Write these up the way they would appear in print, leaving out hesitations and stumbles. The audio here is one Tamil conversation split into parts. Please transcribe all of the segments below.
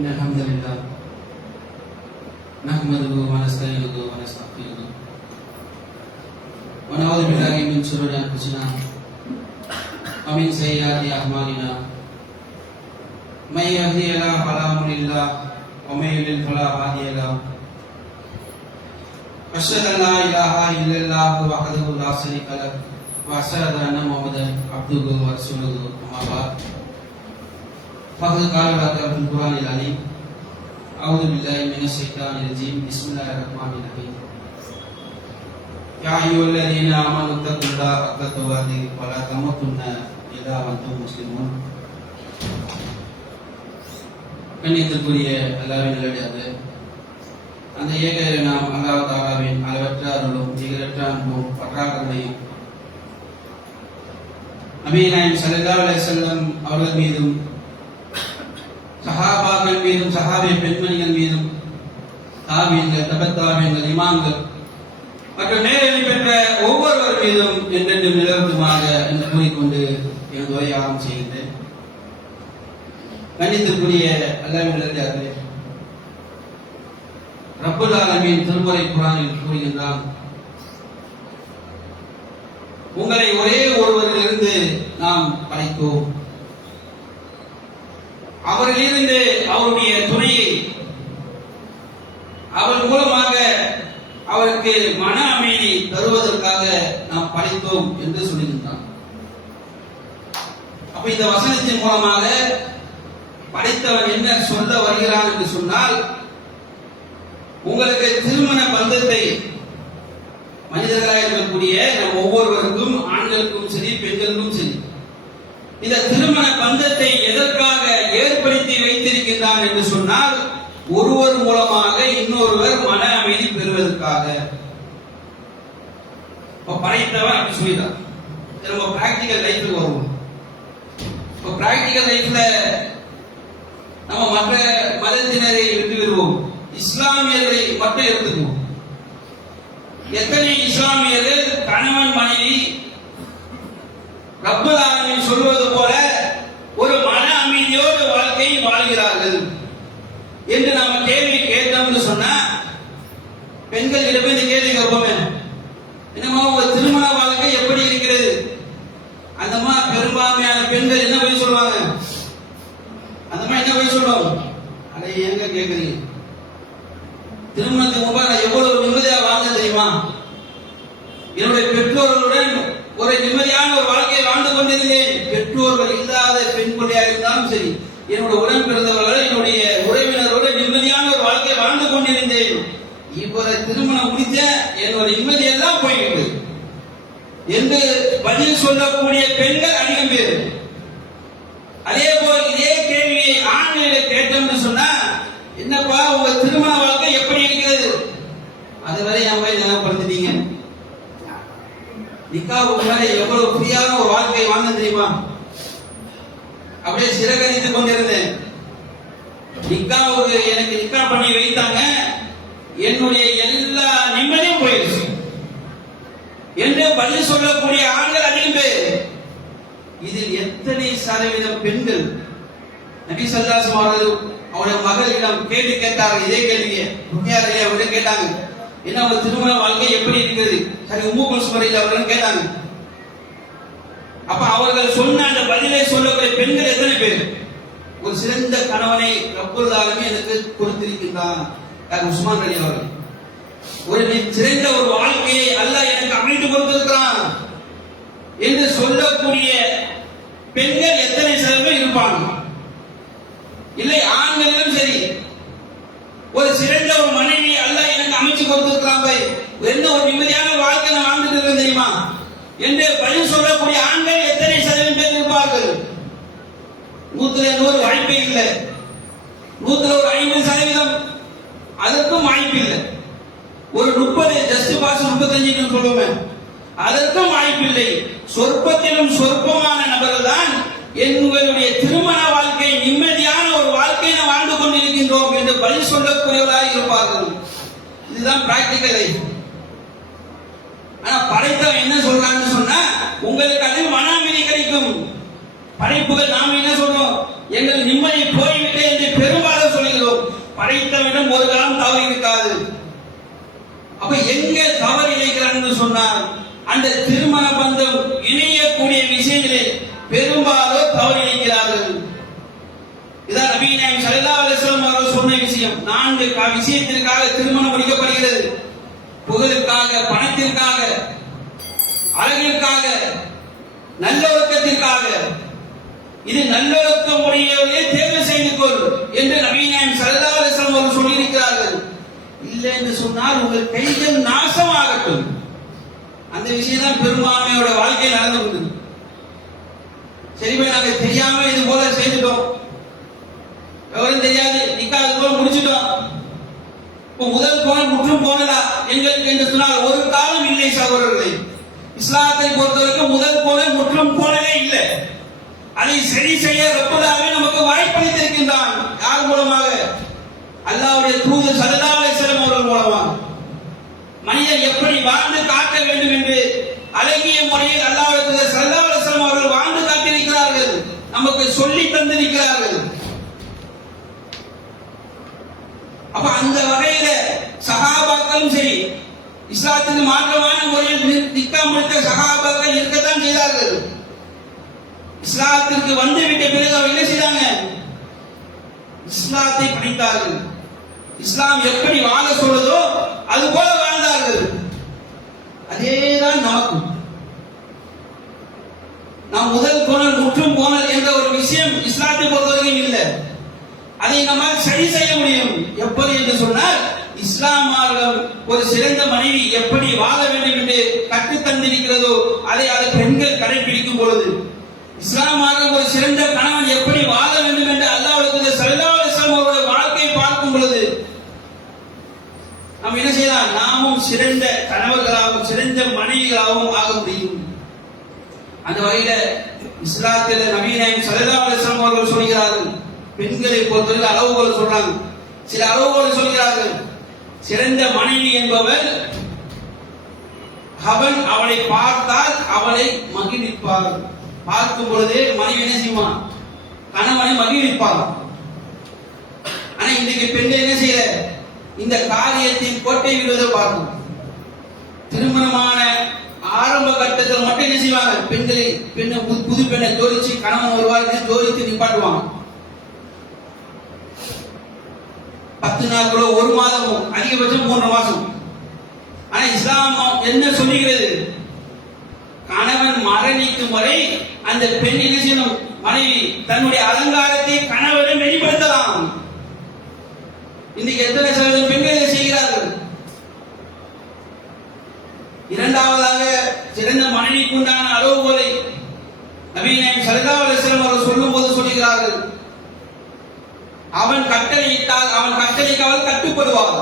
إن الحمد لله نحمده ونستعينه ونستغفره ونعوذ بالله من شرور أنفسنا ومن سيئات أعمالنا من يهده الله فلا مضل له ومن يضلل فلا هادي له أشهد أن لا إله إلا الله وحده لا شريك له وأشهد أن محمدا عبده ورسوله أما بعد فقد قال الله في القرآن العظيم أعوذ بالله من الشيطان الرجيم بسم الله الرحمن الرحيم يا أيها الذين آمنوا اتقوا الله حق تقاته ولا تموتن إلا وأنتم مسلمون கண்ணியத்திற்குரிய அல்லாஹ்வின் நல்லடியார்களே, அந்த ஏக நாம் அல்லாஹ் தஆலாவின் அளவற்ற அருளும் நிகரற்ற அன்பும் பற்றாக்குறையும் நபி நாயகம் ஸல்லல்லாஹு அலைஹி வஸல்லம் அவர்கள் மீதும் சஹாபாக்கள் மீதும் சஹாபி பெண்மணிகள் மீதும் தாபீன்கள் தபத்தாபீன்கள் இமாம்கள் மற்றும் நேரடி பெற்ற ஒவ்வொருவர் மீதும் என்றென்றும் நிலவட்டுமாக என்று கூறிக்கொண்டு எனது உரையை ஆரம்பம் செய்கின்றேன். கண்ணியத்திற்குரிய அல்லாஹ்வின் நல்லடியார்களே, ரப்புல் ஆலமீன் திருமறை குர்ஆனில் கூறுகின்றான், உங்களை ஒரே ஒருவரிலிருந்து நாம் படைத்தோம், அவரிலிருந்து அவருடைய துணையை அவர் மூலமாக அவருக்கு மன அமைதி தருவதற்காக நாம் படைத்தோம் என்று சொல்லுகின்றான். அப்ப இந்த வசனத்தின் மூலமாக படைத்தவன் என்ன சொல்ல வருகிறான் என்று சொன்னால், உங்களுக்கு திருமண பந்தத்தை மனிதர்களாக இருக்கக்கூடிய நம் ஒவ்வொருவருக்கும், ஆண்களுக்கும் சரி பெண்களுக்கும் சரி, இந்த திருமண பந்தத்தை எதற்காக ஏற்படுத்தி வைத்திருக்கின்றான் என்று சொன்னால், ஒருவர் மூலமாக இன்னொருவர் மன அமைதி பெறுவதற்காக படைத்தவன் அப்படி சொல்லிட்டான். நம்ம பிராக்டிகல் லைஃப்ல வருவோம். பிராக்டிகல் லைஃப்ல நம்ம மற்ற மதத்தினரை விட்டு விடுவோம், இஸ்லாமியர்களை மட்டும் எடுத்துக்குவோம். எத்தனை இஸ்லாமியர்கள் கணவன் மனைவி ரப்பல் ஆலமீன் சொல்வது போல ஒரு மன அமைதியோடு வாழ்க்கை வாழ்கிறார்கள் என்று நாம கேள்வி கேட்டோம்னு சொன்னா, பெண்கள் இடமே இந்த கேள்வி கேட்போமே, என்னமா உங்க திருமண வாழ்க்கை எப்படி இருக்கிறது? அந்த மாதிரி பெரும்பான்மையான பெண்கள் என்ன போய் சொல்லுவாங்க? அந்த மாதிரி என்ன போய் சொல்லுவோம்? அதை எங்க கேட்குறீங்க? திருமணத்துக்கு முன்பாக நான் எவ்வளவு நிம்மதியா வாழ்ந்த தெரியுமா? என்னுடைய பெற்றோர்களுடன் ஒரு நிம்மதியான ஒரு வாழ்க்கையை வாழ்ந்து கொண்டிருந்தேன். பெற்றோர்கள் இல்லாத பெண் பிள்ளையாக இருந்தாலும் சரி, என்னுடைய உடன் பிறந்தவர்கள், என்னுடைய உறவினரோடு நிம்மதியான ஒரு வாழ்க்கையை வாழ்ந்து கொண்டிருந்தேன். இப்போது திருமணம் முடித்த என்னுடைய நிம்மதியெல்லாம் போய்விட்டது என்று பதில் சொல்லக்கூடிய பெண்கள் அதிகம் பேர். அதே போல் இதே கேள்வியை ஆண்களை கேட்டோம்னு சொன்னா, என்னப்பா உங்க திருமண வாழ்க்கை எப்படி இருக்கிறது? அதுவரை என் போய் ஞாபகப்படுத்திட்டீங்க. நிக்காவுக்கு மேல எவ்வளவு ஃப்ரீயான ஒரு வாழ்க்கை வாழ்ந்த தெரியுமா? அப்படியே சிறகடித்துக் கொண்டிருந்தேன். நிக்காவுக்கு எனக்கு நிக்கா பண்ணி வைத்தாங்க, என்னுடைய எல்லா நிம்மதியும் போயிடுச்சு என்று பதில் சொல்லக்கூடிய ஆண்கள் அதிகம் பேர். இதில் எத்தனை சதவீதம் பெண்கள்? நபி ஸல்லல்லாஹு அலைஹி வஸல்லம் அவருடைய மகளிடம் கேள்வி கேட்டார்கள். இதே கேள்வியை ருக்கியா அவர்கள் கேட்டாங்க, என்ன ஒரு திருமண வாழ்க்கை எப்படி இருக்கிறது? சரி, உம்மு குல்சும் அவர்களும் கேட்டாங்க. அப்ப அவர்கள் சொன்ன அந்த பதிலை சொல்லக்கூடிய பெண்கள் எத்தனை பேர்? ஒரு சிறந்த கணவனை ரப்பல் ஆலமீன் எனக்கு கொடுத்திருக்கின்றான், உஸ்மான் அலி அவர்கள். ஒரு சிறந்த ஒரு வாழ்க்கையை அல்லாஹ் எனக்கு அமைத்து கொடுத்திருக்கிறான் என்று சொல்லக்கூடிய பெண்கள் எத்தனை சதவீதம் இருப்பாங்க? இல்லை, ஆண்களிலும் சரி, ஒரு சிறந்த ஒரு மனைவி அல்லாஹ் எனக்கு அமைச்சு கொடுத்திருக்கிறாங்க, எந்த ஒரு நிம்மதியான வாழ்க்கை நான் வாழ்ந்துட்டு இருக்கேன் தெரியுமா என்று பதில் சொல்லக்கூடிய ஆண்கள் எத்தனை சதவீதம் பேர் இருப்பார்கள்? 100 வாய்ப்பே இல்லை. 100 ஒரு 50% அதற்கும் வாய்ப்பு இல்லை. ஒரு 30 ஜஸ்ட் பாஸ் 35 சொல்லுவேன், அதற்கும் வாய்ப்பில்லை. சொற்பத்திலும் சொற்பமான நபர்கள் தான் எங்களுடைய திருமண வாழ்க்கை நிம்மதியான ஒரு வாழ்க்கையை வாழ்ந்து கொண்டிருக்கின்றோம் என்று பதில் சொல்லக்கூடியவர்களாக இருப்பார்கள். இதுதான் பிராக்டிகல் லைஃப். ஆனா படைத்தவன் என்ன சொல்றான்னு சொன்னா, உங்களுக்கு அதில் மன அமைதி கிடைக்கும். படைப்புகள் நாம் என்ன சொல்றோம்? எங்கள் நிம்மதி போய்விட்டு என்று பெரும்பாலும் சொல்லுகிறார். படைத்தவனிடம் ஒரு காலம் தவறு இருக்காது. அப்ப எங்க தவறு இழைக்கிறான்னு சொன்னால் அந்த திருமண பந்தம் இணையக்கூடிய விஷயங்களில் பெரும்பாலும் தவறு இழைக்கிறார்கள். இதான் நபி நாயகம் ஸல்லல்லாஹு அலைஹி வஸல்லம் அவர்கள் சொன்ன விஷயம். 4 விஷயத்திற்காக திருமணம் முடிக்கப்படுகிறது. புகழுக்காக, பணத்திற்காக, அழகிற்காக, நல்லொழுக்கத்திற்காக. இது நல்லொழுக்கம் உடையவரையே தேர்வு செய்து கொள் என்று நபி நாயகம் ஸல்லல்லாஹு அலைஹி வஸல்லம் அவர்கள் சொல்லியிருக்கிறார்கள். இல்லை என்று சொன்னால் உங்கள் கைகள் நாசமாகட்டும். அந்த விஷயம் தான் பெரும்பான்மையோட வாழ்க்கையில் நடந்து கொண்டது. சரிபா, நாங்க தெரியாம இது போல செய்துட்டோம், விவரம் தெரியாது, நிக்காது போல முடிச்சுட்டோம். இப்போ முதல் கோணல் முற்றும் போனதா எங்களுக்கு என்று சொன்னால் ஒரு காலம் இல்லை சகோதரர்களே. இஸ்லாத்தை பொறுத்தவரைக்கும் முதல் கோணல் முற்றும் போனதே இல்லை. அதை சரி செய்ய ரப்பல் ஆலமீன் நமக்கு வாய்ப்பளித்திருக்கின்றான். யார் மூலமாக? அல்லாஹ்வுடைய தூதர் ஸல்லல்லாஹு அலைஹி வஸல்லம் அவர்கள் மூலமாக. மனிதன் எப்படி வாழ்ந்து காட்ட வேண்டும் என்று அழகிய முறையில் அல்லாஹ்வுடைய தூதர் ஸல்லல்லாஹு அலைஹி வஸல்லம் அவர்கள் வாழ்ந்து காட்டியிருக்கிறார்கள், நமக்கு சொல்லி தந்திருக்கிறார்கள். அப்ப அந்த வகையில சஹாபாக்களும் சரி, இஸ்லாத்துக்கு மாற்றமான முறையில் நிக்கா முடித்த சஹாபாக்கள் இருக்கத்தான் செய்தார்கள். இஸ்லாத்திற்கு வந்துவிட்ட பிறகு அவர் என்ன செய்தாங்க? இஸ்லாத்தை படித்தார்கள். இஸ்லாம் எப்படி வாழ சொல்லுதோ அது போல வாழ்ந்தார்கள். அதேதான் நமக்கும். நாம் முதல் கோணல் முற்றும் கோணல் என்ற ஒரு விஷயம் இஸ்லாத்தை பொறுத்தவரைக்கும் இல்லை. அதை நம்மால் சரி செய்ய முடியும். எப்படி என்று சொன்னால், இஸ்லாம் மார்க்கம் ஒரு சிறந்த மனைவி எப்படி வாழ வேண்டும் என்று கற்றுத் தந்திருக்கிறதோ அதை பெண்கள் கடைபிடிக்கும் பொழுது, இஸ்லாம் மார்க்கம் ஒரு சிறந்த கணவன் எப்படி வாழ வேண்டும் என்று அல்லாஹ்வுடைய ஸல்லல்லாஹு அலைஹி வஸல்லம் அவருடைய வாழ்க்கையை பார்க்கும் பொழுது நாம் என்ன செய்யலாம்? நாமும் சிறந்த கணவர்களாகவும் சிறந்த மனைவிகளாகவும் ஆக முடியும். அந்த வகையில இஸ்லாத்தில் நபி நாயகம் ஸல்லல்லாஹு அலைஹி வஸல்லம் அவர்கள் சொல்கிறார்கள், பெண்களை பொறுத்தவரை அளவுகோல் சொல்றாங்க. சில அளவுகோல் சொல்கிறார்கள். சிறந்த மனைவி என்பவர் அவன் அவளை பார்த்தால் அவளை மகிழ்விப்பார். பார்க்கும் பொழுதே மனைவி என்ன செய்யுமா? கணவனை மகிழ்விப்பார். ஆனா இன்றைக்கு பெண்கள் என்ன செய்யற? இந்த காரியத்தின் கோட்டை விடுவதை பார்க்கும். திருமணமான ஆரம்ப கட்டத்தில் மட்டும் என்ன செய்வாங்க? புது பெண்ணை ஜோதிச்சு கணவன் வருவார்கள், ஜோதித்து நிப்பாட்டுவாங்க. 10 நாட்களோ 1 மாதமோ, அதிகபட்சம் 3 மாசம். ஆனா இஸ்லாம் என்ன சொல்லுகிறது? கணவன் மரணிக்கும் வரை அந்த பெண் என்ன செய்யணும்? மனைவி தன்னுடைய அலங்காரத்தை கணவனிடம் வெளிப்படுத்தலாம். இன்னைக்கு எத்தனை சதவீதம் பெண்கள் இதை செய்கிறார்கள்? இரண்டாவதாக, சிறந்த மனைவிக்கு உண்டான அளவுகோலை நபி நாயகம் ஸல்லல்லாஹு அலைஹி வஸல்லம் அவர்கள் சொல்லும் போது சொல்கிறார்கள், அவன் கட்டளையிட்டால் அவன் கட்டளைக்கு அவள் கட்டுப்படுவாள்.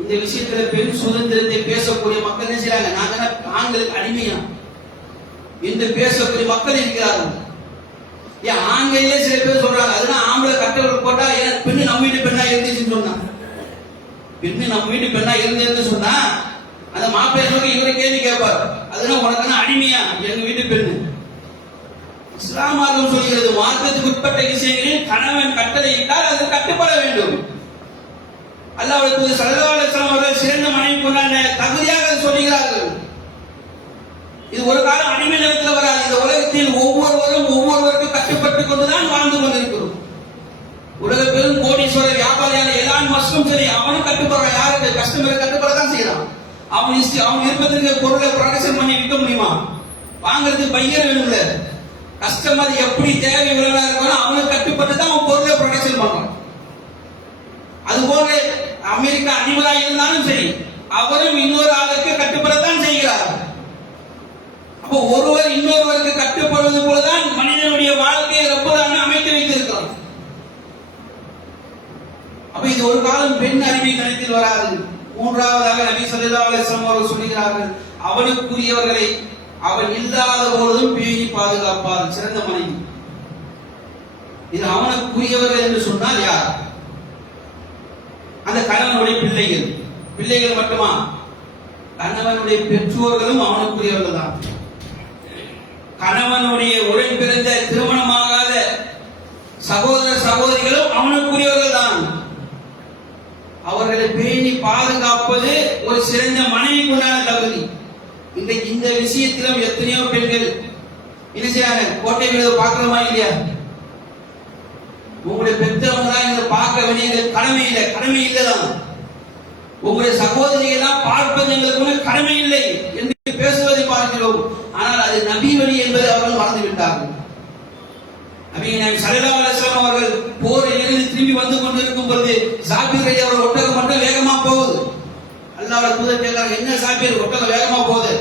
இந்த விஷயத்துல பெண் சுதந்திரத்தை பேசக்கூடிய மக்கள் என்ன செய்யறாங்க? நாங்க ஆண்களுக்கு அடிமையா என்று பேசக்கூடிய மக்கள் இருக்கிறார்கள். ஏன் ஆண்களே சில பேர் சொல்றாங்க, அதுதான் ஆம்பளை கட்டளை போட்டா பெண்ணு நம்ம வீட்டு பெண்ணா இருந்துச்சுன்னு சொன்னாங்க. பெண்ணு நம்ம வீட்டு பெண்ணா இருந்ததுன்னு சொன்னா அந்த மாப்பிள்ளை இவரை கேள்வி கேட்பார், அதுதான் உனக்கு அடிமையா எங்க வீட்டு பெண்ணு? இஸ்லாம் மார்க்கம் சொல்கிறது, மார்க்கத்துக்கு உட்பட்ட விஷயங்களில் கணவன் கட்டளையிட்டால் அது கட்டுப்பட வேண்டும். அல்லாஹ்வுடைய தூதர் ஸல்லல்லாஹு அலைஹி வஸல்லம் அவர்கள் சிறந்த மனைவிக்கு உண்டான தகுதியாக சொல்கிறார்கள். இது ஒரு காலம் அடிமை நிலத்தில் வராது. இந்த உலகத்தில் ஒவ்வொருவரும் ஒவ்வொருவருக்கும் கட்டுப்பட்டுக் கொண்டுதான் வாழ்ந்து கொண்டிருக்கிறோம். உலக பெரும் கோடீஸ்வரர் வியாபாரியான எலான் மஸ்கும் சரி, அவனும் கட்டுப்படுறான். யாருக்கு? கஸ்டமர் கட்டுப்படத்தான் செய்யறான். அவன் விருப்பத்திற்கு பொருளை ப்ரொடக்ஷன் பண்ணி விற்க முடியுமா? வாங்குறதுக்கு பையர் வேணும்ல. கஸ்டமர் எப்படி தேவை உள்ளவனா இருக்கணும் அவனுக்கு கட்டுப்பட்டு தான் அவன் பொருளை ப்ரொடக்ஷன் பண்றான். அதுபோல அமெரிக்கா அதிபராக இருந்தாலும் சரி, அவரும் இன்னொரு ஆளுக்கு கட்டுப்படத்தான் செய்கிறார். அப்போ ஒருவர் இன்னொருவருக்கு கட்டுப்படுவது போலதான் மனிதனுடைய வாழ்க்கையை ரப்பல் ஆலமீன் அமைத்து வைத்திருக்கிறார். அப்ப இது ஒரு காலம் பெண் அடிமை கணக்கில் வராது. மூன்றாவதாக நபி ஸல்லல்லாஹு அலைஹி வஸல்லம் அவர்கள் சொல்கிறார்கள், அவனுக்குரியவர்களை அவன் இல்லாத பொழுதும் பேணி பாதுகாப்பார். சிறந்த மனைவி. இது அவனுக்குரியவர்கள் என்று சொன்னால் யார்? அந்த கணவனுடைய பிள்ளைகள் மட்டுமா? கணவனுடைய பெற்றோர்களும் அவனுக்குரியவர்கள் தான். கணவனுடைய உடன் பிறந்த திருமணமாகாத சகோதர சகோதரிகளும் அவனுக்குரியவர்கள் தான். அவர்களை பேணி பாதுகாப்பது ஒரு சிறந்த மனைவிக்குண்டான தகுதி. இன்றைக்கு இந்த விஷயத்திலும் எத்தனையோ பெண்கள் என்ன செய்யறாங்க, கோட்டை வீடு பார்க்கணுமா இல்லையா? உங்களுடைய பெற்றவங்க தான் இதை பார்க்க வேண்டிய கடமை இல்லை, கடமை இல்லைதான். உங்களுடைய சகோதரியை தான் பார்ப்பது எங்களுக்கு கடமை இல்லை என்று பேசுவதை பார்க்கிறோம். ஆனால் அது நபி வழி என்பதை அவர்கள் மறந்து விட்டார்கள். நபிகள் ஸல்லல்லாஹு அலைஹி வஸல்லம் அவர்கள் போரிலிருந்து திரும்பி வந்து கொண்டிருக்கும் பொழுது ஜாபிர் ரலி அவர் ஒட்டகம் மட்டும் வேகமா போகுது. அல்லாஹ்வுடைய தூதர் கேட்கிறாங்க, என்ன ஜாபிர் ஒட்டகம் வேகமா போகுது?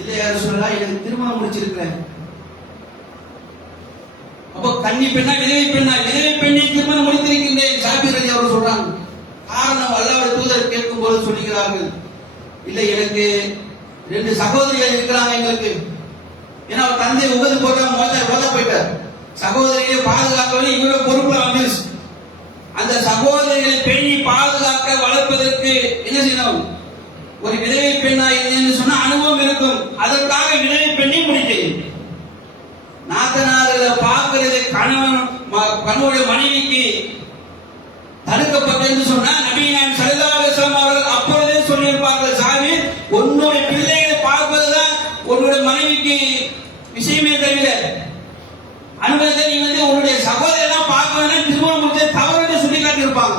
இல்லை யா ரசூலல்லாஹ், எனக்கு திருமணம் முடிச்சிருக்கிறேன். அப்போ கன்னி பெண்ணா விதவை பெண்ணா? விதவை பெண்ணை திருமணம் முடித்திருக்கின்றேன் ஜாபிர் ரலி அவர் சொல்றாங்க. காரணம் அல்லாஹ்வுடைய தூதர் கேட்கும் போது சொல்லுகிறார்கள், இல்லை எனக்கு 2 சகோதரிகள் இருக்கிறாங்க எங்களுக்கு. ஏன்னா அவர் தந்தை உகது போட்டாங்க, மோத போயிட்டார். சகோதரிகளை பாதுகாக்கவே இவரோட பொறுப்புல வந்துருச்சு. அந்த சகோதரிகளை பேணி பாதுகாக்க வளர்ப்பதற்கு என்ன செய்யணும்? ஒரு விதவை பெண்ணா இருந்தேன்னு சொன்னா அனுபவம் இருக்கும். அதற்காக விதவை பெண்ணை முடிக்கிறேன். நாத்தனார்களை பார்க்கிறது கணவனுடைய மனைவிக்கு தடுக்கப்பட்டது சொன்னா நபிகள் ஸல்லல்லாஹு அலைஹி வஸல்லம் அவர்கள் அப்பொழுதே சொல்லியிருப்பார்கள், ஜாபிர், உன்னுடைய பிள்ளைகளை பார்ப்பதுதான் உன்னுடைய மனைவிக்கு விஷயமே தவிர அனுமதி நீ உன்னுடைய சகோதரெல்லாம் பார்க்கணும்னா திருமணம் முடிச்ச தவறு சுட்டி காட்டியிருப்பாங்க.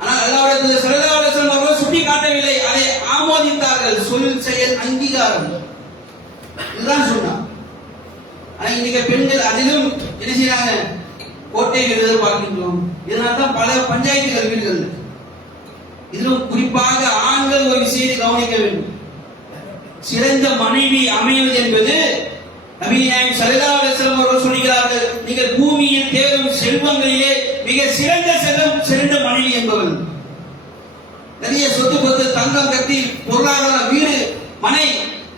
ஆனால் அல்லாஹ்வுடைய தூதர் ஸல்லல்லாஹு அலைஹி வஸல்லம் அவர்கள் சுட்டி காட்டவில்லை, அதை ஆமோதித்தார்கள். சொல் செயல் அங்கீகாரம் இதுதான் சொன்னார். ஆனா இன்னைக்கு பெண்கள் அதிலும் என்ன செய்யறாங்க? கோட்டை எழுதல் பார்க்கின்றோம். இதனால்தான் பல பஞ்சாயத்துகள் வீடுகள். இதிலும் குறிப்பாக ஆண்கள் ஒரு விஷயத்தை கவனிக்க வேண்டும். சிறந்த மனைவி அமைவது என்பது நபிகள் ஸல்லல்லாஹு அலைஹி வஸல்லம் அவர்கள் சொல்கிறார்கள், நீங்கள் பூமியில் தேடும் செல்வங்களிலே மிக சிறந்த செல்வம் சிறந்த மனைவி என்பவள். நிறைய சொத்து பத்து தங்கம் கட்டி பொருளாதாரம் வீடு மனை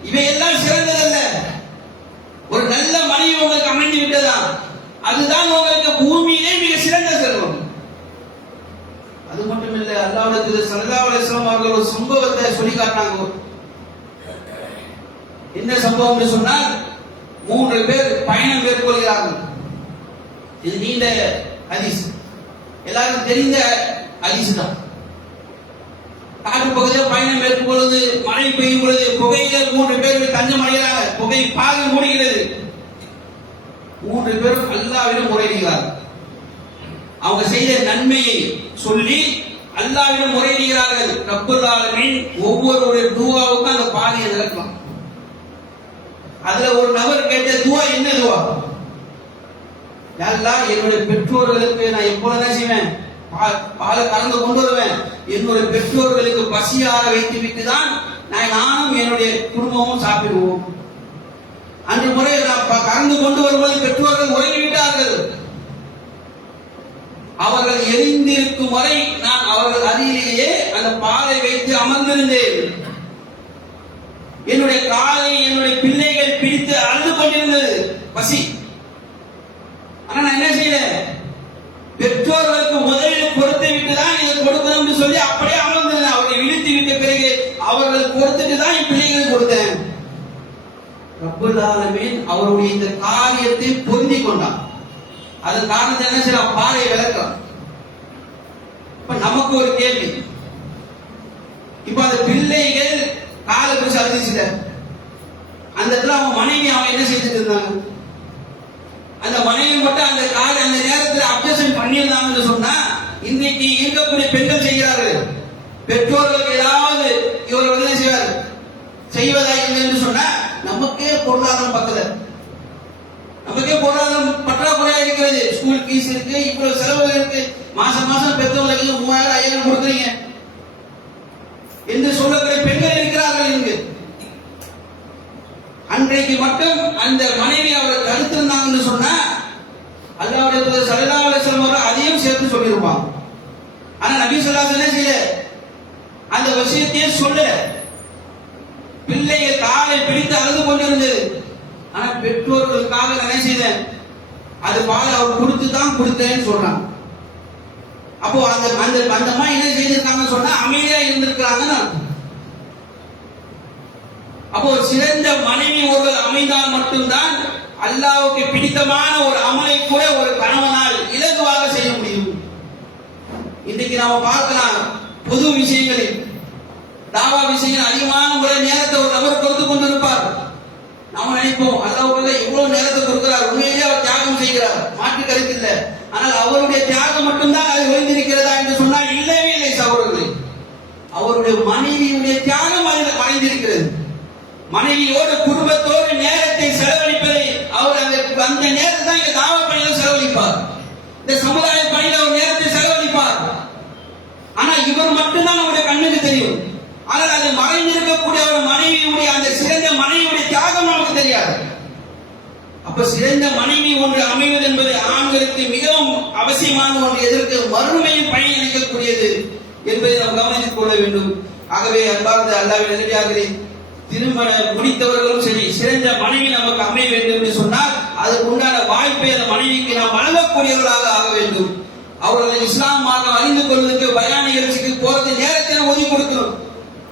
இவையெல்லாம் சிறந்ததல்ல. ஒரு நல்ல மனைவி உங்களுக்கு அமைந்து விட்டதா, அதுதான் உங்களுக்கு பூமியிலே மிக சிறந்த செல்வம். அது மட்டுமில்லை, அல்லாஹ்வுடைய தூதர் ஸல்லல்லாஹு அலைஹி வஸல்லம் அவர்கள் ஒரு சம்பவத்தை சொல்லி காட்டினாங்க. என்ன சம்பவம் சொன்னால், 3 பேர் பயணம் மேற்கொள்கிறார்கள். இது நீண்ட ஹதீஸ், எல்லாருக்கும் தெரிந்த ஹதீஸ் தான். காட்டு பகுதியில் பயணம் மேற்கொள்வது, மழை பெய்யும் பொழுது புகையில 3 பேர் தஞ்சம் அடைகிறாங்க. புகை பாக மூடுகிறது. 3 பேரும் அல்லாஹ்விடம் முறையிடுகிறார்கள். அவங்க செய்த நன்மையை சொல்லி அல்லாஹ்விடம் முறையிடுகிறார்கள். ரப்புல் ஆலமீன் ஒவ்வொருடைய துஆவுக்கும் அந்த பாதையை நிரப்பலாம். அதுல ஒரு நபர் கேட்ட துஆ என்ன துஆ? அல்லாஹ், என்னுடைய பெற்றோர்களுக்கு நான் எப்பொழுதும் செய்வேன், பாலை கலந்து கொண்டு வருவேன். என்னுடைய பெற்றோர்களுக்கு பசியாக வைத்து விட்டு தான் நானும் என்னுடைய குடும்பமும் சாப்பிடுவோம். அன்று முறை நான் கலந்து கொண்டு வரும்போது பெற்றோர்கள் உறங்கிவிட்டார்கள். அவர்கள் எரிந்திருக்கும் வரை நான் அவர்கள் அருகிலேயே அந்த பாலை வைத்து அமர்ந்திருந்தேன். என்னுடைய காலை என்னுடைய பிள்ளைகள் பிடித்து அழுது கொண்டிருந்தது பசி. ஆனா நான் என்ன செய்யல, பெற்றோர்களுக்கு முதலில் கொடுத்து விட்டுதான் இதை கொடுக்கணும் சொல்லி அப்படியே அமர்ந்தேன். அவர்களை விழித்து விட்ட பிறகு அவர்கள் கொடுத்துட்டு தான் என் பிள்ளைகளுக்கு கொடுத்தேன். ரப்புல் ஆலமீன் அவருடைய இந்த காரியத்தை பொருந்தி கொண்டான். அதன் காரணத்தை என்ன செய்யலாம், பாறையை விளக்கலாம். இப்ப நமக்கு ஒரு கேள்வி, இப்ப அந்த பிள்ளைகள் காலை பிடிச்சு அழுதுச்சுல, அந்த இடத்துல அவங்க மனைவி அவங்க என்ன செய்துட்டு இருந்தாங்க? அந்த மனைவி மட்டும் அந்த காலை அந்த நேரத்தில் அப்ஜெக்ஷன் பண்ணியிருந்தாங்கன்னு சொன்னா இன்னைக்கு இருக்கக்கூடிய பெண்கள் செய்கிறார்கள். பெற்றோர்களுக்கு ஏதாவது இவர் என்ன செய்வார் செய்வதா இல்லைன்னு சொன்னா நமக்கே பொருளாதாரம் பக்கல, நமக்கே பொருளாதாரம் பற்றாக்குறையா இருக்கிறது. ஸ்கூல் ஃபீஸ் இருக்கு, இவ்வளவு செலவுகள் இருக்கு, மாசம் மாசம் பெற்றோர்களுக்கு 3000 5000 கொடுக்குறீங்க என்று சொல்லக்கூடிய பெண்கள் இருக்கிறார்கள். இங்கு அன்றைக்கு மட்டும் அந்த மனைவி அவரை தடுத்திருந்தாங்கன்னு சொன்னா அல்லாஹ்வுடைய தூதர் ஸல்லல்லாஹு அலைஹி வஸல்லம் அவர்கள் அதையும் சேர்த்து சொல்லியிருப்பாங்க. ஆனா நபி ஸல்லல்லாஹு அலைஹி வஸல்லம் என்ன செய்யல, அந்த விஷயத்தையே சொல்லல. பிள்ளையை காலை பிடித்து அழுது கொண்டிருந்தது. ஆனா பெற்றோர்களுக்காக என்ன செய்தேன், அது பாலை அவர் கொடுத்து தான் கொடுத்தேன்னு சொல்றாங்க. அப்போ அந்த அந்த அந்த அம்மா என்ன செய்திருக்காங்கன்னு சொன்னா அமைதியா இருந்திருக்கிறாங்கன்னு அர்த்தம். அப்போ சிறந்த மனைவி ஒருவர் அமைந்தால் மட்டும்தான் அல்லாஹ்வுக்கு பிடித்தமான ஒரு அமலை கூட ஒரு கணவனால் இலகுவாக செய்ய முடியும். இன்னைக்கு நாம பார்க்கலாம், பொது விஷயங்களில் தாவா விஷயங்கள் அதிகமான முறை நேரத்தை ஒரு நபர் கொடுத்து கொண்டிருப்பார். நாம நினைப்போம் அல்லாஹ்வுக்கு எவ்வளவு நேரத்தை கொடுக்கிறார், உண்மையிலேயே அவர் தியாகம் செய்கிறார், மாற்று கருத்து இல்லை. ஆனால் அவருடைய தியாகம் மட்டும்தான் அது ஒழிந்திருக்கிறதா என்று சொன்னால் இல்லவே இல்லை சகோதரர்களே. அவருடைய மனைவியுடைய தியாகம் அதில் மறைந்திருக்கிறது. மனைவியோடு குடும்பத்தோடு நேரத்தை செலவழிப்பதை அவர் அந்த நேரத்தை தான் இங்க தாவா பணியில செலவழிப்பார், இந்த சமுதாய பணியில ஒரு நேரத்தை செலவழிப்பார். ஆனா இவர் மட்டும்தான் அவருடைய கண்ணுக்கு தெரியும். ஆனால் அது மறைந்திருக்கக்கூடிய ஒரு மனைவியுடைய அந்த சிறந்த மனைவியுடைய தியாகம் நமக்கு தெரியாது. அப்ப சிறந்த மனைவி ஒன்று அமைவது என்பது ஆண்களுக்கு மிகவும் அவசியமான ஒன்று, எதற்கு மறுமையும் பயனளிக்கக்கூடியது என்பதை நாம் கவனித்துக் கொள்ள வேண்டும். ஆகவே அன்பார்ந்த அல்லாஹ்வின் நல்லடியார்களே, திருமணம் முடித்தவர்களும் சரி, சிறந்த மனைவி நமக்கு அமைய வேண்டும் என்று சொன்னால் அதுக்கு உண்டான வாய்ப்பை அந்த மனைவிக்கு நாம் வழங்கக்கூடியவர்களாக ஆக வேண்டும். அவர்கள் இஸ்லாம் மார்க்கம் அறிந்து கொள்வதற்கு பயான் நிகழ்ச்சிக்கு போறது நேரத்தை ஒதுக்கி கொடுக்கணும்.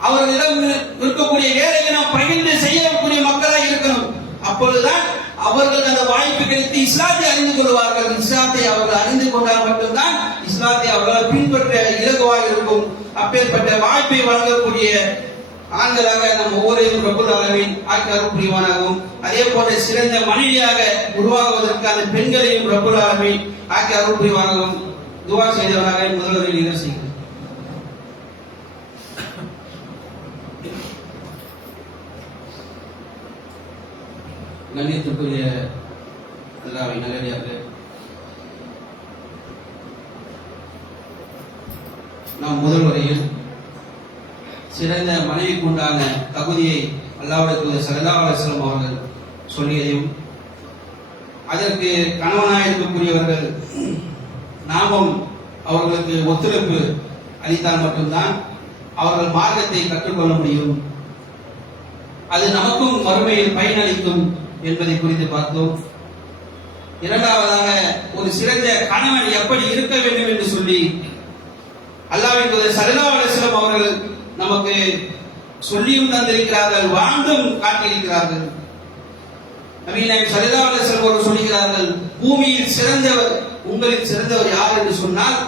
அவர்களிடம் இருக்கக்கூடிய வேலையை நாம் பகிர்ந்து செய்யக்கூடிய மக்களாக இருக்கணும். அப்பொழுதுதான் அவர்கள் அந்த வாய்ப்பு கிடைத்து இஸ்லாத்தை அறிந்து கொள்வார்கள். இஸ்லாத்தை அவர்கள் அறிந்து கொண்டால் மட்டும்தான் இஸ்லாத்தை அவர்கள் பின்பற்ற இலகுவாக இருக்கும். அப்பேற்பட்ட வாய்ப்பை வழங்கக்கூடிய ஆண்களாக நம் ஒவ்வொருவரும் ரப்பல் ஆலமீன் ஆக்கி அருள் புரிவானாகவும், அதே போல சிறந்த மனைவியாக உருவாகுவதற்கான பெண்களையும் ரப்பல் ஆலமீன் ஆக்கி அருள் புரிவானாகவும் துஆ செய்தவனாக முதல்வரை நிறைவு செய்கிறேன். கண்ணியத்திற்குரிய அல்லாஹ்வின் நல்லடியார்களே, நாம் முதல் வரையில் சிறந்த மனைவிக்கு உண்டான தகுதியை அல்லாஹ்வுடைய ஸல்லல்லாஹு அலைஹி வஸல்லம் அவர்கள் சொல்லியதையும், அதற்கு கணவனாக இருக்கக்கூடியவர்கள் நாமும் அவர்களுக்கு ஒத்துழைப்பு அளித்தால் மட்டும்தான் அவர்கள் மார்க்கத்தை கற்றுக்கொள்ள முடியும், அது நமக்கும் மறுமையில் பயனளிக்கும் என்பதை குறித்து பார்த்தோம். இரண்டாவதாக ஒரு சிறந்த கணவன் எப்படி இருக்க வேண்டும் என்று சொல்லி அல்லாஹ்வின் தூதர் ஸல்லல்லாஹு அலைஹி வஸல்லம் அவர்கள் நமக்கு சொல்லியும் தந்திருக்கிறார்கள், வாழ்ந்தும் காட்டியிருக்கிறார்கள். நபிகள் நாயகம் ஸல்லல்லாஹு அலைஹி வஸல்லம் அவர்கள் சொல்கிறார்கள், பூமியில் சிறந்தவர், உங்களில் சிறந்தவர் யார் என்று சொன்னால்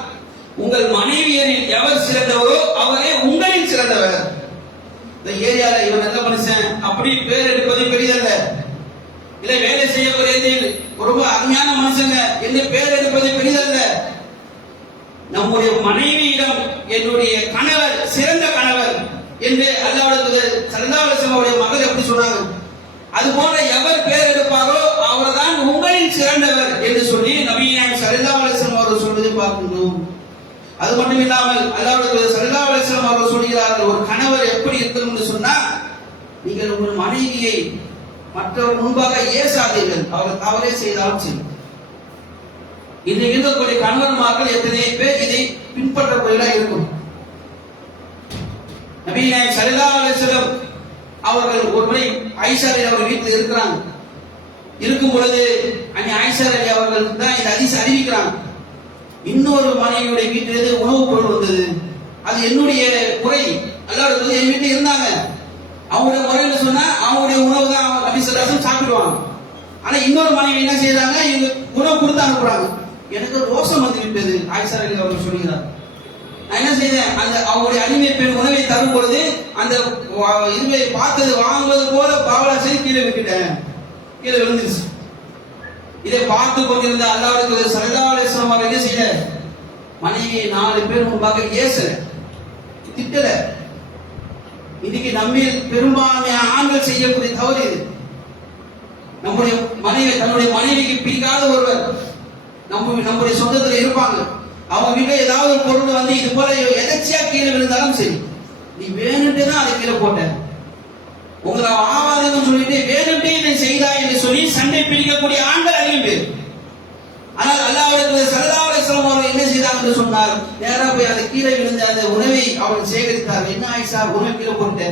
உங்கள் மனைவியரில் எவர் சிறந்தவரோ அவரே உங்களில் சிறந்தவர். இந்த ஏரியால இவன் நல்ல மனுஷன் அப்படி பேர் எடுப்பது பெரியதல்ல, இல்ல வேலை செய்யக்கூடியதில் ரொம்ப அருமையான மனுஷங்க என்று பேர் எடுப்பது பெரியதல்ல. நம்முடைய மனைவியிடம் என்னுடைய கணவர் சிறந்த கணவர் என்று அல்லாஹ்வுடைய ஸல்லல்லாஹு அலைஹி வஸல்லம் மகள் எப்படி சொன்னாங்க, அது போல எவர் பேர் எடுப்பாரோ அவர்தான் உங்களில் சிறந்தவர் என்று சொல்லி நபிகள் நாயகம் ஸல்லல்லாஹு அலைஹி வஸல்லம் அவர்கள் சொல்வதை பார்க்கின்றோம். அது மட்டும் இல்லாமல் அல்லாஹ்வுடைய ஸல்லல்லாஹு அலைஹி வஸல்லம் அவர்கள் சொல்கிறார்கள், ஒரு கணவர் எப்படி இருக்கணும் என்று சொன்னால் நீங்கள் உங்கள் மனைவியை மற்றவர் முன்பாக ஏசாதீர்கள், அவர் தவறே செய்தாலும் சரி. இன்னைக்கு இருக்கக்கூடிய கணவன்மார்கள் எத்தனை பேர் இதை பின்பற்றக்கூடியதாக இருக்கும். நபிகள் நாயகம் ஸல்லல்லாஹு அலைஹி வஸல்லம் அவர்கள் ஒரு முறை ஆயிஷா ரலி அவர்கள் வீட்டில் இருக்கிறாங்க. இருக்கும் பொழுது அன்னை ஆயிஷா ரலி அவர்கள் தான் இந்த ஹதீஸ் அறிவிக்கிறாங்க, இன்னொரு மனைவியுடைய வீட்டிலிருந்து உணவுப் பொருள் வந்தது, அது என்னுடைய குறை, அல்லாஹ்வுடைய என் வீட்டில் இருந்தாங்க, அவங்களுடைய முறைன்னு சொன்னா அவங்களுடைய உணவு தான் நபி ஸல்லல்லாஹு அலைஹி வஸல்லம் சாப்பிடுவாங்க. ஆனா இன்னொரு மனைவி என்ன செய்யறாங்க, இவங்க உணவு கொடுத்து அனுப்புறாங்க. எனக்கு ரோஷம் வந்து விட்டது. ஆயிஷா ரலி அவர்கள் சொல்கிறார், நான் என்ன செய்தேன், அந்த அவங்களுடைய அடிமை பெண் உணவை தரும் பொழுது அந்த இதுவை பார்த்தது வாங்குவது போல பாவலா செய்து கீழே விட்டுட்டேன், கீழே விழுந்துருச்சு. இதை பார்த்து கொண்டிருந்த அல்லாஹ்வுடைய ஸல்லல்லாஹு அலைஹி வஸல்லம் அவர்கள் என்ன செய்யல, மனைவியை 4 பேர் முன்பாக ஏசல, திட்டல. இன்னைக்கு நம்மில் பெரும்பான்மையான ஆண்கள் செய்யக்கூடிய தவறு இது. நம்முடைய மனைவி, தன்னுடைய மனைவிக்கு பிடிக்காத ஒருவர் நம்முடைய சொந்தத்தில் இருப்பாங்க, அவங்க வீட்டுல ஏதாவது ஒரு பொருள் வந்து இது போல எதர்ச்சியா கீழே விழுந்தாலும் சரி, நீ வேணும்ட்டு தான் அதை கீழே போட்ட, உங்களை ஆவாதுன்னு சொல்லிட்டு வேணும்ட்டே இதை செய்தா என்று சொல்லி சண்டை பிடிக்கக்கூடிய ஆண்கள் அதிகம் பேர். ஆனால் அல்லாஹ்வுடைய ஸல்லல்லாஹு அலைஹி வஸல்லம் அவர்கள் என்ன செய்தாங்க என்று சொன்னார், நேரா போய் அதை கீழே விழுந்த அந்த உணவை அவர்கள் சேகரித்தார்கள். என்ன ஆயிஷா உணவை கீழே போட்ட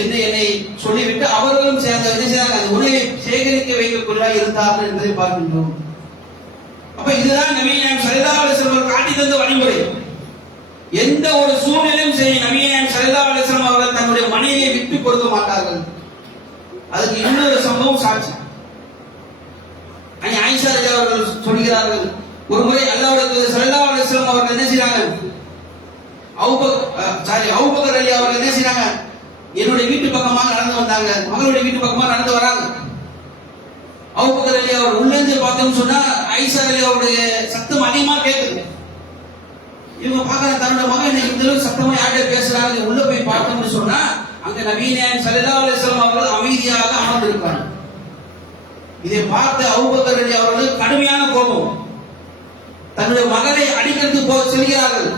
என்று என்னை சொல்லிவிட்டு அவர்களும் சேர்ந்த என்ன செய்தாங்க, அந்த உணவை சேகரிக்க வைக்கக்கூடியதாக இருந்தார்கள் என்பதை பார்க்கின்றோம். அப்ப இதுதான் நபிகள் நாயகம் ஸல்லல்லாஹு அலைஹி வஸல்லம் காட்டி தந்த வழிமுறை. எந்த ஒரு சூழ்நிலையும் சரி நபிகள் நாயகம் ஸல்லல்லாஹு அலைஹி வஸல்லம் அவர்கள் தன்னுடைய மனைவியை விட்டு கொடுக்க மாட்டார்கள். அதுக்கு இன்னொரு சம்பவம் சாட்சி. ஆயிஷா ரலியல்லாஹு அவர்கள் சொல்கிறார்கள், ஒரு முறை அல்லாஹ்வுடைய தூதர் ஸல்லல்லாஹு அலைஹி வஸல்லம் அவர்கள் என்ன செய்றாங்க, அபூபக்கர் ரலியல்லாஹு அவர்கள் என்ன செய்றாங்க, என்னுடைய வீட்டு பக்கமாக நடந்து வந்தாங்க, மகளுடைய வீட்டு பக்கமாக நடந்து வராங்க. அபூபக்கர் ரலியல்லாஹு அவர் உள்ள இருந்து பார்த்தோம்னு சொன்னா ஆயிஷா ரலியல்லாஹு அவருடைய சத்தம் அதிகமா கேட்குது. இவங்க பார்க்கற தன்னோட மகன் இன்னைக்கு இந்த அளவுக்கு சத்தமா யார்கிட்ட பேசுறாங்க, உள்ள போய் பார்த்தோம்னு சொன்னா அங்க நபி நாயகம் ஸல்லல்லாஹு அலைஹி வஸல்லம் அவர்கள் அமைதியாக அமர்ந்திருப்பாங்க. இதை பார்த்து அபூபக்கர் ரலியல்லாஹு அவர்களுக்கு கடுமையான கோபம். தன்னுடைய மகளை அடிக்கிறதுக்கு செல்கிறார்கள்.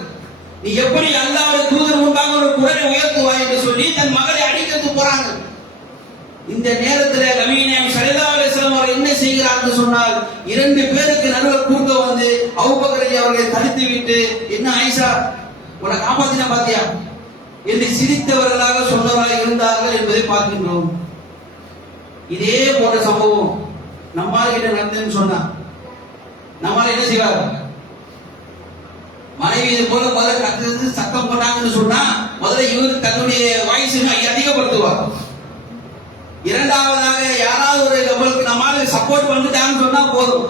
நீ எப்படி அல்லாஹ்வுடைய தூதர் முன்பாக ஒரு குரலை உயர்த்துவாய் என்று சொல்லி தன் மகளை அடிக்கிறதுக்கு போறாங்க. இந்த நேரத்தில் நபி நாயகம் ஸல்லல்லாஹு அலைஹி வஸல்லம் அவர்கள் என்ன செய்கிறார்கள் சொன்னால், இரண்டு பேருக்கு நடுவில் கூட்ட வந்து அபூபக்கர் ரலியல்லாஹு அவர்களை தடுத்து விட்டு, என்ன ஆயிஷா உன்னை காப்பாத்தினா பாத்தியா என்று சிரித்தவர்களாக சொன்னவர்களாக இருந்தார்கள் என்பதை பார்க்கின்றோம். இதே போன்ற சம்பவம் நம்மால் கிட்ட நடந்ததுன்னு சொன்னா நம்மால் என்ன செய்வார், மனைவி இது போல முதல்ல கத்துறது சத்தம் போட்டாங்கன்னு சொன்னா முதல்ல இவர் தன்னுடைய வாய்ஸ் அதிகப்படுத்துவார். இரண்டாவதாக யாராவது ஒரு நம்மால சப்போர்ட் பண்ணிட்டாங்கன்னு சொன்னா போதும்,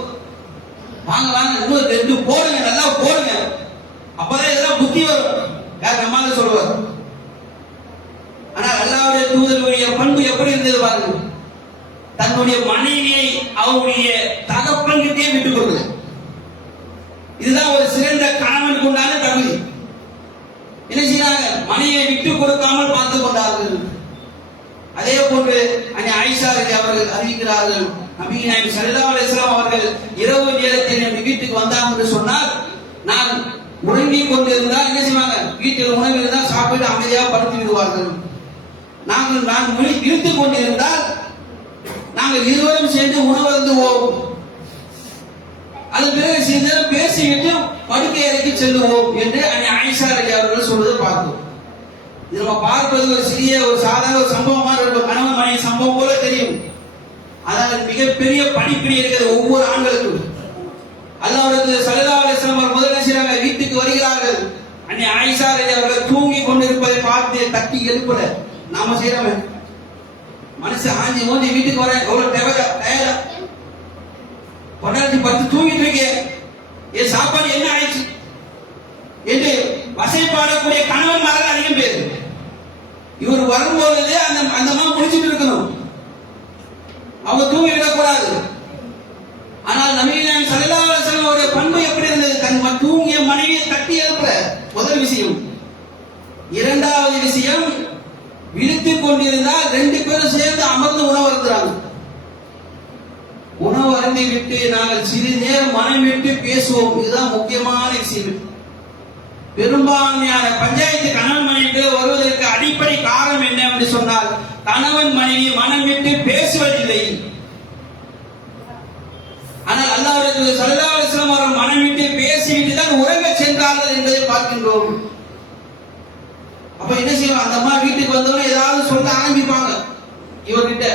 வாங்க வாங்க இன்னும் ரெண்டு போடுங்க, நல்லா போடுங்க, அப்பதான் இதெல்லாம் புத்தி வரும், யார் நம்மால சொல்லுவார். ஆனால் அல்லாஹ்வுடைய தூதருடைய பண்பு எப்படி இருந்தது பாருங்க, தன்னுடைய மனைவியை அவருடைய தகப்பன்கிட்டே விட்டுக் கொடுக்குது. இதுதான் ஒரு சிறந்த கணவனுக்கு உண்டான தகுதி. என்ன செய்யறாங்க, மனைவியை விட்டுக் கொடுக்காமல் பார்த்துக் கொண்டார்கள். அதே போன்று ஆயிஷா ரலியல்லாஹு அவர்கள் அறிவிக்கிறார்கள், நபி நாயகம் ஸல்லல்லாஹு அலைஹி வஸல்லம் அவர்கள் இரவு நேரத்தில் என் வீட்டுக்கு வந்தாங்க என்று சொன்னால், நான் உறங்கிக் கொண்டிருந்தால் என்ன செய்வாங்க, வீட்டில் உணவு இருந்தால் சாப்பிட்டு அமைதியாக படுத்து விடுவார்கள். நான் இழுத்துக் கொண்டிருந்தால் நாங்கள் இருவரும் சேர்ந்து உணவு அருந்துவோம். அதன் பிறகு சிறிது நேரம் பேசிவிட்டு படுக்கை அறைக்கு செல்லுவோம் என்று ஆயிஷா ரலியல்லாஹு அவர்கள் சொல்வதை பார்த்தோம். இது நம்ம பார்ப்பது ஒரு சிறிய ஒரு சாதாரண ஒரு சம்பவமா இருக்கும், கணவன் மனைவி சம்பவம் போல தெரியும். அதாவது மிகப்பெரிய படிப்பினை இருக்கிறது ஒவ்வொரு ஆண்களுக்கும். அல்லாஹ்வுடைய ஸல்லல்லாஹு அலைஹி வஸல்லம் முதல்ல செய்றாங்க, வீட்டுக்கு வருகிறார்கள். ஆயிஷா ரலியல்லாஹு அவர்கள் தூங்கி கொண்டிருப்பதை பார்த்து தட்டி எழுப்பல. நாம செய்யறோமே, மனசு ஆஞ்சி ஓஞ்சி வீட்டுக்கு வர எவ்வளவு டயர்டா கொண்டாடி படுத்து தூங்கிட்டு இருக்கேன், என் சாப்பாடு என்ன ஆயிடுச்சு என்று வசைப்பாடக்கூடிய கணவன் மகள் அதிகம் பேர். இவர் வரும்போது அந்த அம்மா குளிச்சுட்டு இருக்கணும், அவங்க தூங்கி விடக்கூடாது. ஆனால் நபி நாயகம் ஸல்லல்லாஹு அலைஹி வஸல்லம் அவருடைய பண்பு எப்படி இருந்தது, தன் தூங்கிய மனைவியை தட்டி எழுப்புற முதல் விஷயம். இரண்டாவது விஷயம், விழித்துக் கொண்டிருந்தால் ரெண்டு பேரும் சேர்ந்து அமர்ந்து உணவு அருந்துறாங்க. உணவு அருந்தி விட்டு நாங்கள் சிறிது நேரம் மனம் விட்டு பேசுவோம். இதுதான் முக்கியமான விஷயம். பெரும்பான்மையான பஞ்சாயத்து கணவன் மனைவி வருவதற்கு அடிப்படை காரணம் என்ன என்று சொன்னால், கணவன் மனைவி மனம் விட்டு பேசுவதில்லை. ஆனால் அல்லாஹ்வுடைய தூதர் ஸல்லல்லாஹு அலைஹி வஸல்லம் அவர்கள் மனம் விட்டு பேசிவிட்டு தான் உறங்க சென்றார்கள் என்பதை பார்க்கின்றோம். அப்ப என்ன செய்வோம், அந்த அம்மா வீட்டுக்கு வந்தவங்க ஏதாவது சொல்ல ஆரம்பிப்பாங்க இவர்கிட்ட.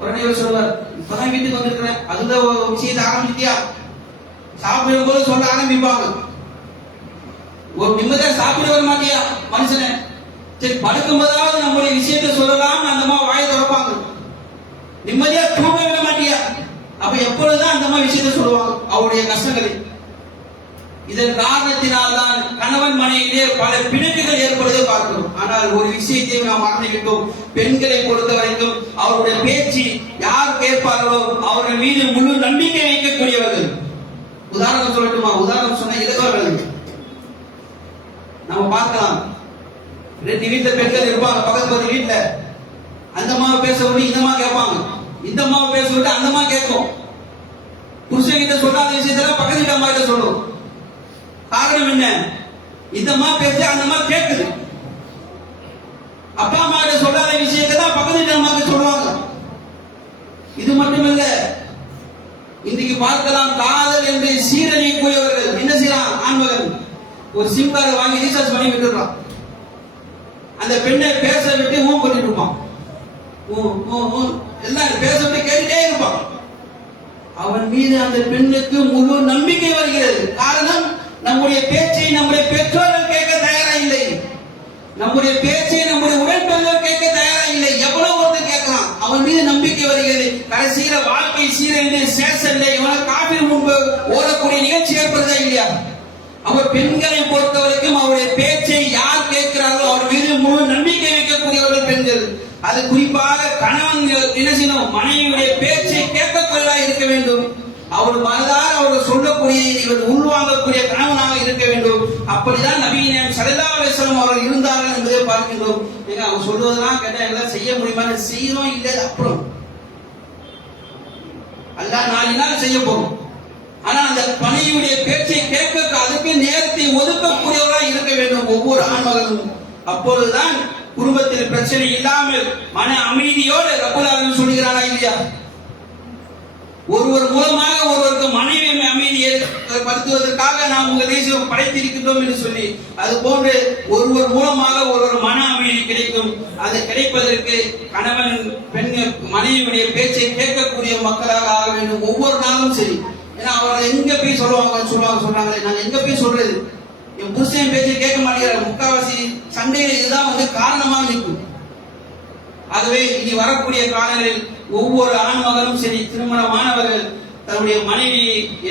உடனே இவர் சொல்வார், இப்பதான் வீட்டுக்கு வந்திருக்கிறேன், அதுதான் ஒரு விஷயத்தை ஆரம்பிச்சிட்டியா, சாப்பிடும் போது சொல்ல ஆரம்பிப்பாங்க. ஒரு நிம்மதியா சாப்பிட வர மாட்டியா மனுஷனை, சரி படுக்கும் போதாவது நம்முடைய விஷயத்தை சொல்லலாம், அந்த அம்மா வாயை திறப்பாங்க. நிம்மதியா தூங்க விட மாட்டியா, அப்ப எப்பொழுதுதான் அந்த அம்மா விஷயத்தை சொல்லுவாங்க அவருடைய கஷ்டங்களை. இதன் காரணத்தினால் தான் கணவன் மனைவியிலே பல பிணக்குகள் ஏற்படுவதை பார்க்கிறோம். ஆனால் ஒரு விஷயத்தையும் நாம் மறந்துவிட்டோம், பெண்களை பொறுத்த வரைக்கும் அவருடைய பேச்சு யார் கேட்பார்களோ அவர்கள் மீது முழு நம்பிக்கை வைக்கக்கூடியவர்கள். உதாரணம் சொல்லட்டுமா, உதாரணம் சொன்ன இலக்கவர்கள் நம்ம பார்க்கலாம். ரெண்டு வீட்டுல பெண்கள் இருப்பாங்க, பக்கத்து வீட்டுல அந்த அம்மாவை பேச விட்டு இந்த அம்மா கேட்பாங்க, இந்த அம்மாவை பேச விட்டு அந்த அம்மா கேட்கும். புருஷன் கிட்ட சொல்லாத விஷயத்தெல்லாம் பக்கத்து வீட்டு அம்மா கிட்ட சொல்லும். காரணம் என்ன, இந்த அம்மா பேச அந்த அம்மா கேட்குது. அப்பா அம்மா கிட்ட சொல்லாத விஷயத்தான் பக்கத்து வீட்டு அம்மாவுக்கு சொல்லுவாங்க. இது மட்டுமல்ல, இன்றைக்கு பார்க்கலாம், காதல் என்று சீரழியக்கூடியவர்கள் என்ன செய்யலாம், ஆண்மகன் ஒரு சிம் கார்டு வாங்கி ரீசார்ஜ் பண்ணி விட்டுறான், அந்த பெண்ணை பேச விட்டு ஊ பண்ணிட்டு இருப்பான், எல்லாம் பேச விட்டு கேட்டுட்டே இருப்பான். அவன் மீது அந்த பெண்ணுக்கு முழு நம்பிக்கை வருகிறது. காரணம், நம்முடைய பேச்சை நம்முடைய பெற்றோர்கள் கேட்க தயாரா இல்லை, நம்முடைய பேச்சை நம்முடைய உடன்பிறந்தவர் கேட்க தயாரா இல்லை. எவ்வளவு ஒருத்தர் கேட்கலாம், அவன் மீது நம்பிக்கை வருகிறது. கடைசியில வாழ்க்கை சீர திடீரென்று சேஷன்ல இவனை காபீர் முன்பு ஓடக்கூடிய நிகழ்ச்சி ஏற்படுதா இல்லையா? அவர் பெண்களை பொறுத்தவரைக்கும் அவருடைய பேச்சை யார் கேட்கிறார்களோ அவர் மீது முழு நம்பிக்கை வைக்கக்கூடியவர்கள் பெண்கள். அது குறிப்பாக கணவன் என்ன செய்யணும், மனைவியுடைய பேச்சை கேட்கக்கூடியதா இருக்க வேண்டும். அவர் மனதார அவர் சொல்லக்கூடிய இவர் உள்வாங்கக்கூடிய கணவனாக இருக்க வேண்டும். அப்படிதான் நபி நாயகம் ஸல்லல்லாஹு அலைஹி வஸல்லம் அவர்கள் இருந்தார்கள் என்பதை பார்க்கின்றோம். அவங்க சொல்வதெல்லாம் கேட்டா எல்லாம் செய்ய முடியுமா? செய்யறோம் இல்லை, அப்புறம் அல்லாஹ் நாளை நாள் செய்ய போறோம். ஆனா அந்த மனைவியுடைய பேச்சை கேட்க அதுக்கு நேரத்தை ஒதுக்கக்கூடியவராக இருக்க வேண்டும் ஒவ்வொரு ஆண்மகனும். அப்பொழுதுதான் குடும்பத்தில் பிரச்சனை இல்லாமல் மன அமைதியோடு ரப்பல் ஆலமீன் சொல்கிறாரா இல்லையா? ஒருவர் மூலமாக ஒருவருக்கு மனைவி அமைதியை படுத்துவதற்காக நாம் உங்கள் தேசம் படைத்திருக்கின்றோம் என்று சொல்லி, அது போன்று ஒருவர் மூலமாக ஒருவர் மன அமைதி கிடைக்கும். அது கிடைப்பதற்கு கணவன் பெண் மனைவியுடைய பேச்சை கேட்கக்கூடிய மக்களாக ஆக வேண்டும் ஒவ்வொரு நாளும். சரி, ஏன்னா அவர்கள் எங்க போய் சொல்றாங்களே, நாங்க எங்க போய் சொல்றது? என் புருஷன் பேச்சை கேட்க மாட்டேங்கிற முக்காவாசி சண்டையில் இதுதான் காரணமாக நிற்கும். ஆகவே இனி வரக்கூடிய காலங்களில் ஒவ்வொரு ஆண்மகனும் சரி, திருமணமானவர்கள் தன்னுடைய மனைவி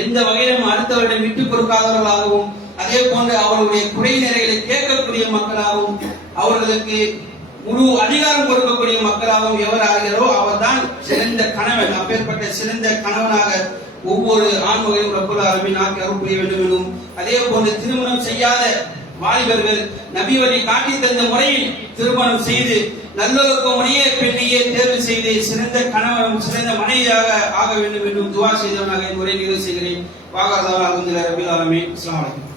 எந்த வகையிலும் அடுத்தவரிடம் விட்டுக் கொடுக்காதவர்களாகவும், அதே போன்று அவர்களுடைய குறை நிறைகளை கேட்கக்கூடிய மக்களாகவும், அவர்களுக்கு முழு அதிகாரம் கொடுக்கக்கூடிய மக்களாகவும் எவர் ஆகிறாரோ அவர்தான் சிறந்த கணவன். அப்பேற்பட்ட சிறந்த கணவனாக ஒவ்வொரு ஆண்மகனையும் ரப்பல் ஆலமீன் ஆக்கி அருள் புரிய வேண்டும் என்றும், அதே போன்று திருமணம் செய்யாத வாலிபர்கள் நபி வழி காட்டி தந்த முறையில் திருமணம் செய்து நல்லொழுக்கமுடைய பெண்ணையே தேர்வு செய்து சிறந்த கணவன் சிறந்த மனைவியாக ஆக வேண்டும் என்றும் துவா செய்தவனாக என் உரை நிறைவு செய்கிறேன். வாகர்தாவா அல்ஹம்துலில்லாஹி ரப்பில் ஆலமீன். அஸ்ஸலாமு அலைக்கும்.